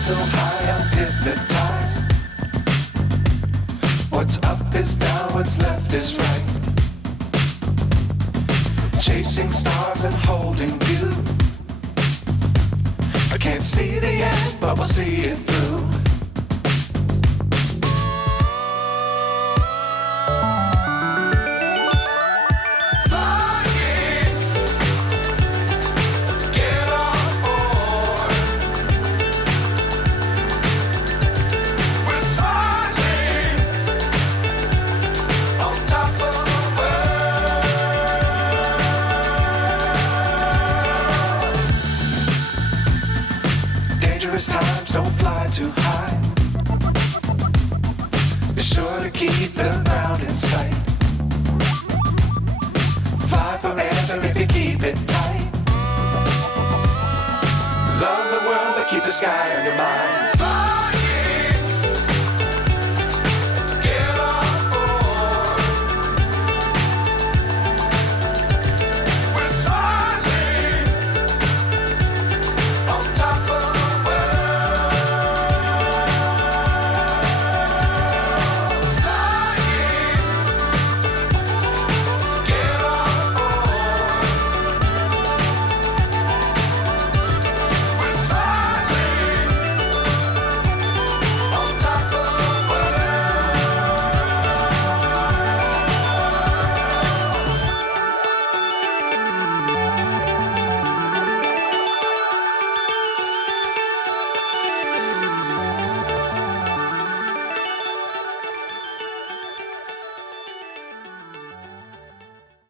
So high, I'm hypnotized. What's up is down, what's left is right. Chasing stars and holding you. I can't see the end, but we'll see it through. Dangerous times, don't fly too high. Be sure to keep the ground in sight. Fly forever if you keep it tight. Love the world, but keep the sky on your mind.